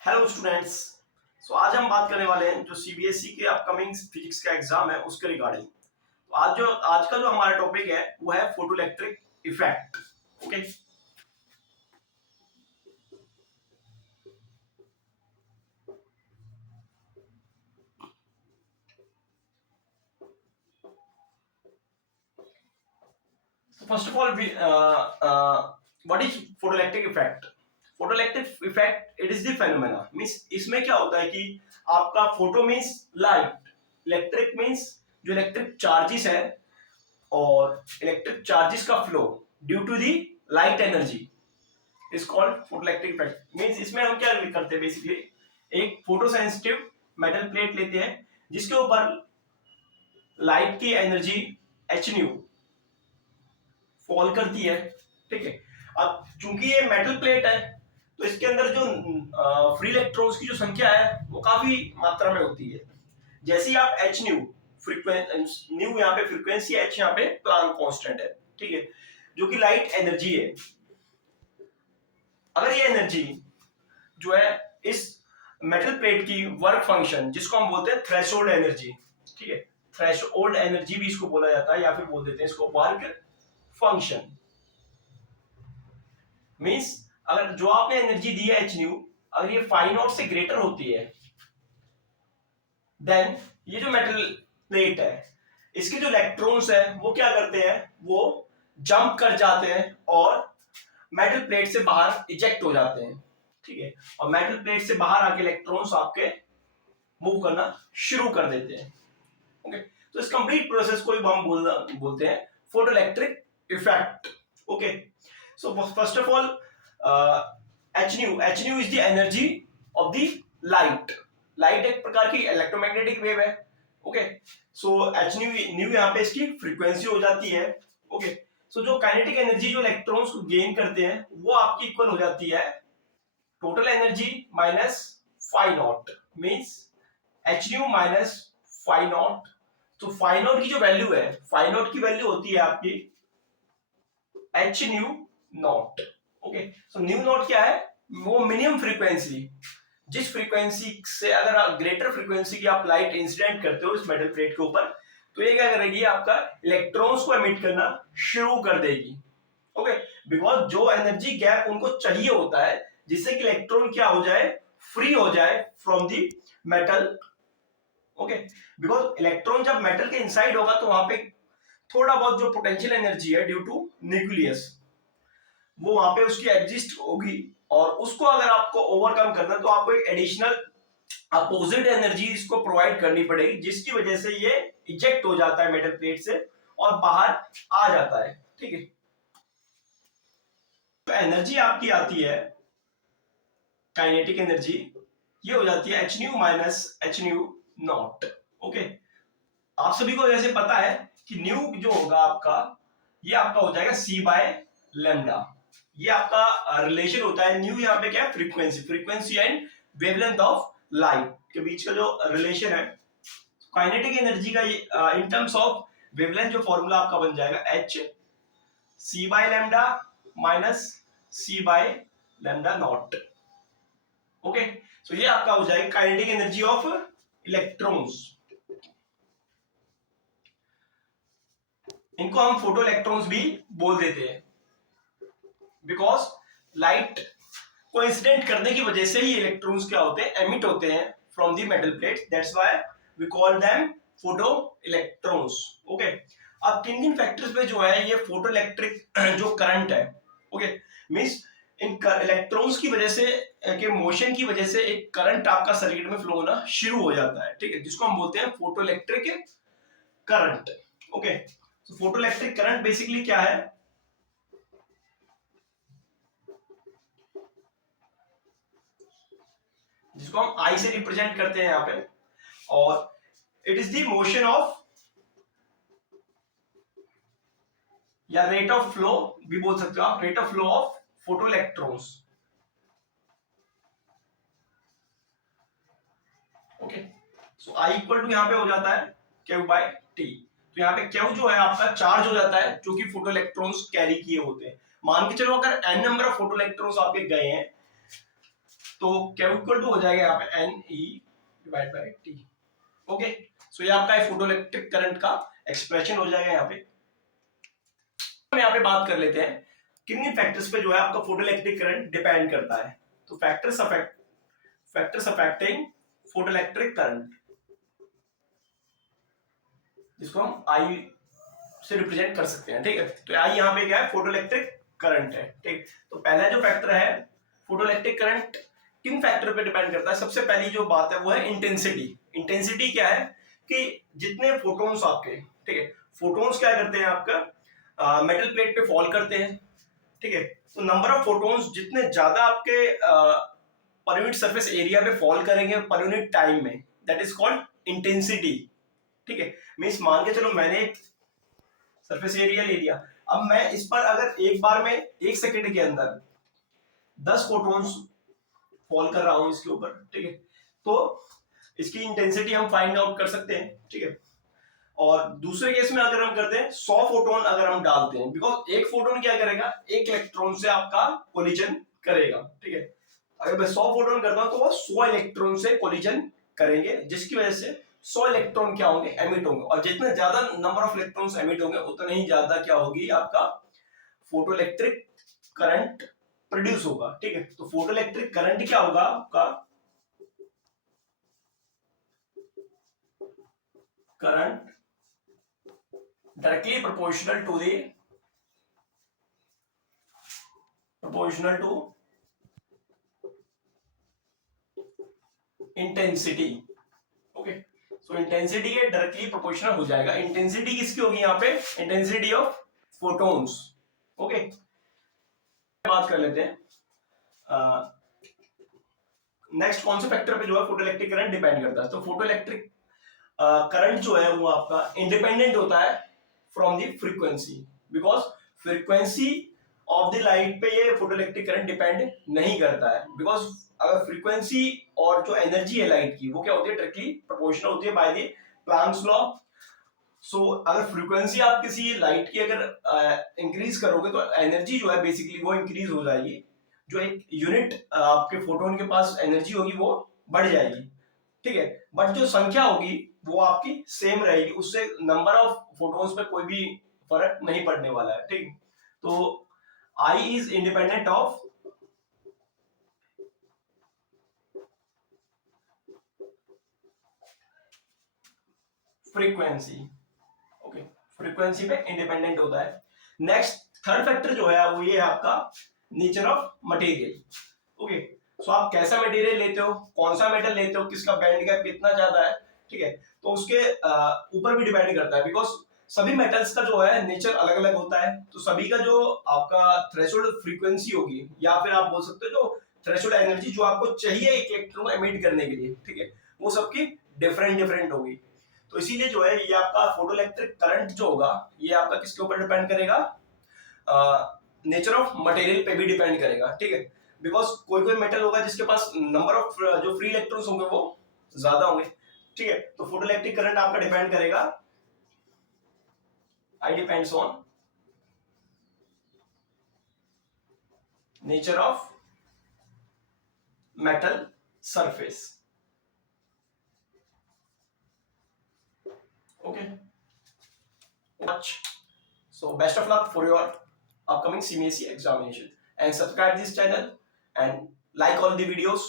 Hello students. आज हम बात करने वाले हैं जो सीबीएसई के अपकमिंग फिजिक्स का एग्जाम है उसके रिगार्डिंग। तो आज का जो हमारा टॉपिक है वो है photoelectric effect. Okay, first of all what is photoelectric effect? Photoelectric effect it is the phenomena means इसमें क्या होता है कि आपका photo means light, electric means जो इलेक्ट्रिक चार्जेस है और इलेक्ट्रिक चार्जेस का flow due to the light energy is called photoelectric effect. Means इसमें हम क्या करते हैं, बेसिकली एक फोटो सेंसिटिव मेटल प्लेट लेते हैं जिसके ऊपर लाइट की एनर्जी एच न्यू फॉल करती है। ठीक है, अब चूंकि ये मेटल प्लेट है तो इसके अंदर जो फ्री इलेक्ट्रॉन्स की जो संख्या है वो काफी मात्रा में होती है। जैसे ही आप एच न्यू न्यू यहाँ पे फ्रीक्वेंसी, एच यहाँ पे प्लांक कांस्टेंट है। ठीक है, जो कि लाइट एनर्जी है। अगर ये एनर्जी जो है इस मेटल प्लेट की वर्क फंक्शन जिसको हम बोलते हैं थ्रेशोल्ड एनर्जी, ठीक है, थ्रेशोल्ड एनर्जी भी इसको बोला जाता है या फिर बोल देते हैं इसको वर्क फंक्शन। मींस अगर जो आपने एनर्जी दी है एच न्यू, अगर ये फाई नॉट से ग्रेटर होती है देन ये जो मेटल प्लेट है इसके जो इलेक्ट्रॉन्स है वो क्या करते हैं, वो जंप कर जाते हैं और मेटल प्लेट से बाहर इजेक्ट हो जाते हैं। ठीक है, और मेटल प्लेट से बाहर आके इलेक्ट्रॉन्स आपके मूव करना शुरू कर देते हैं। ओके, तो इस कंप्लीट प्रोसेस को हम बोलते हैं photoelectric effect. Okay, so first of all H new is the energy of the light. Light एक प्रकार की इलेक्ट्रोमैग्नेटिक वेव है। ओके, सो एच न्यू यहाँ पे इसकी फ्रीक्वेंसी हो जाती है। ओके, सो जो काइनेटिक एनर्जी जो इलेक्ट्रॉन्स को गेन करते हैं वो आपकी इक्वल हो जाती है total energy minus phi naught, means h nu minus phi naught. तो फाई नॉट की जो वैल्यू है, फाई नॉट की वैल्यू होती है आपकी H new not. Okay, so new not क्या है, वो मिनिमम फ्रीक्वेंसी, जिस फ्रीक्वेंसी से अगर ग्रेटर फ्रीक्वेंसी की आप लाइट इंसिडेंट करते हो इस मेटल प्लेट के ऊपर तो ये क्या करेगी, आपका इलेक्ट्रॉन्स को एमिट करना शुरू कर देगी। ओके, बिकॉज जो एनर्जी गैप उनको चाहिए होता है जिससे कि इलेक्ट्रॉन क्या हो जाए, फ्री हो जाए from the metal. Okay, because electron जब मेटल के इनसाइड होगा तो वहां पे थोड़ा बहुत जो पोटेंशियल एनर्जी है ड्यू टू न्यूक्लियस वो वहां पे उसकी एग्जिस्ट होगी और उसको अगर आपको ओवरकम करना तो आपको एक एडिशनल अपोजिट एनर्जी इसको प्रोवाइड करनी पड़ेगी जिसकी वजह से ये इजेक्ट हो जाता है मेटल प्लेट से और बाहर आ जाता है। ठीक है, तो एनर्जी आपकी आती है काइनेटिक एनर्जी, ये हो जाती है H nu minus H new not. Okay, आप सभी को जैसे पता है कि न्यू जो होगा आपका, ये आपका हो जाएगा सी बाय लेमडा। ये आपका रिलेशन होता है। न्यू यहाँ पे क्या है, frequency and wavelength of light के बीच का जो रिलेशन है। काइनेटिक एनर्जी का इन टर्म्स ऑफ वेवलेंथ जो फॉर्मूला आपका बन जाएगा H C by lambda minus C by lambda naught. Okay, so ये आपका हो जाएगा काइनेटिक एनर्जी ऑफ इलेक्ट्रॉन्स। इनको हम फोटो इलेक्ट्रॉन्स भी बोल देते हैं बिकॉज लाइट को इंसिडेंट करने की वजह से ही इलेक्ट्रॉन्स क्या होते हैं, एमिट होते हैं from the metal plate, that's why we call them photo electrons. Okay, अब किन किन फैक्टर्स पे जो है ये फोटो इलेक्ट्रिक जो करंट है, ओके, मींस इन इलेक्ट्रॉन्स की वजह से के मोशन की वजह से एक करंट आपका सर्किट में फ्लो होना शुरू हो जाता है। ठीक है, जिसको हम बोलते हैं photo electric current. Okay, so photo electric current basically क्या है, जिसको हम आई से रिप्रेजेंट करते हैं यहाँ पे, और it is the motion of या रेट ऑफ फ्लो भी बोल सकते हो आप, rate of flow of photo electrons. Okay, so I equal to यहाँ पे हो जाता है क्यू बाय टी। तो यहाँ पे क्यू जो है आपका चार्ज हो जाता है जो कि फोटो इलेक्ट्रॉन्स कैरी किए होते हैं। मान के चलो अगर N number of photo electrons आपके गए हैं तो Q इक्वल टू हो जाएगा यहाँ पे Ne divide by T। Okay, so ये आपका फोटो इलेक्ट्रिक करंट का एक्सप्रेशन हो जाएगा यहाँ पे। हम यहाँ पे बात कर लेते हैं किन फैक्टर्स पे जो है आपका फोटो इलेक्ट्रिक करंट डिपेंड करता है। तो factors affecting photo electric current, जिसको हम आई से रिप्रेजेंट कर सकते हैं, ठीक है। तो आई यहाँ पे क्या है, फोटो इलेक्ट्रिक करंट है, ठीक। तो पहला जो फैक्टर है फोटो इलेक्ट्रिक करंट किन फैक्टर पे डिपेंड करता है, सबसे पहली जो बात है वो है इंटेंसिटी। इंटेंसिटी क्या है कि जितने फोटोन्स आपके, ठीक है, फोटोन्स क्या करते हैं आपका मेटल प्लेट पे फॉल करते हैं, ठीक है। तो नंबर ऑफ फोटोन्स जितने ज्यादा आपके पर यूनिट सरफेस एरिया पे फॉल करेंगे पर यूनिट टाइम में, दैट इज कॉल्ड इंटेंसिटी, ठीक है। मींस मान के चलो मैंने सरफेस एरिया ले लिया, अब मैं इस पर अगर एक बार में 1 सेकंड के अंदर 10 फोटोन्स फॉल कर रहा हूं इसके ऊपर, ठीक है, तो इसकी इंटेंसिटी हम फाइंड आउट कर सकते हैं, ठीक है। और दूसरे केस में अगर हम करते हैं 100 फोटोन अगर हम डालते हैं, बिकॉज एक फोटोन क्या करेगा, एक इलेक्ट्रॉन से आपका कोलिजन करेगा, ठीक है। अगर मैं 100 फोटोन करता हूं तो वो 100 इलेक्ट्रॉन से कोलिजन करेंगे, जिसकी वजह से 100 इलेक्ट्रॉन क्या होंगे, एमिट होंगे। और जितने ज्यादा नंबर ऑफ इलेक्ट्रॉन्स एमिट होंगे उतना ही ज्यादा क्या होगी आपका फोटो इलेक्ट्रिक करंट प्रोड्यूस होगा, ठीक है। तो फोटो इलेक्ट्रिक करंट क्या होगा आपका, current directly proportional to intensity, okay. So intensity के डायरेक्टली प्रोपोर्शनल हो जाएगा। इंटेंसिटी किसकी होगी यहाँ पे, इंटेंसिटी ऑफ फोटोन्स, ओके। बात कर लेते हैं नेक्स्ट कौन से फैक्टर पे जो है फोटो इलेक्ट्रिक करंट डिपेंड करता है। तो फोटो इलेक्ट्रिक करंट जो है वो आपका इंडिपेंडेंट होता है from the frequency, because frequency of the light पे ये फोटो इलेक्ट्रिक करंट डिपेंड नहीं करता है। बिकॉज अगर फ्रीक्वेंसी और जो एनर्जी है लाइट की वो क्या होती है, डायरेक्टली प्रोपोर्शनल होती है बाय द प्लैंक्स लॉ। सो अगर फ्रीक्वेंसी आप किसी लाइट की अगर इंक्रीज करोगे तो एनर्जी जो है बेसिकली वो इंक्रीज हो जाएगी, जो एक यूनिट आपके फोटोन के पास एनर्जी होगी वो बढ़ जाएगी, ठीक है। बट जो संख्या होगी वो आपकी सेम रहेगी, उससे नंबर ऑफ फोटोन्स पे कोई भी फर्क नहीं पड़ने वाला है, ठीक। तो I is independent of frequency, okay, frequency पे इंडिपेंडेंट होता है। नेक्स्ट थर्ड फैक्टर जो है वो ये है आपका नेचर ऑफ मटेरियल, ओके। सो आप कैसा मटेरियल लेते हो, कौन सा मेटल लेते हो, किसका बैंड गैप कितना ज्यादा है, ठीक है, तो उसके ऊपर भी डिपेंड करता है। बिकॉज सभी मेटल्स का जो है नेचर अलग अलग होता है, तो सभी का जो आपका थ्रेशोल्ड फ्रीक्वेंसी होगी, या फिर आप बोल सकते हो जो थ्रेशोल्ड एनर्जी जो आपको चाहिए एक इलेक्ट्रॉन एमिट करने के लिए, ठीक है, वो सबकी डिफरेंट डिफरेंट होगी। तो इसीलिए जो है ये आपका फोटो इलेक्ट्रिक करंट जो होगा ये आपका किसके ऊपर डिपेंड करेगा, नेचर ऑफ मटेरियल पे भी डिपेंड करेगा, ठीक है। बिकॉज कोई कोई मेटल होगा जिसके पास नंबर ऑफ जो फ्री इलेक्ट्रॉन्स होंगे वो ज्यादा होंगे, ठीक है। तो फोटो इलेक्ट्रिक करंट आपका डिपेंड करेगा, I depends on nature of metal surface, okay, much. So best of luck for your upcoming CMSE examination and subscribe this channel and like all the videos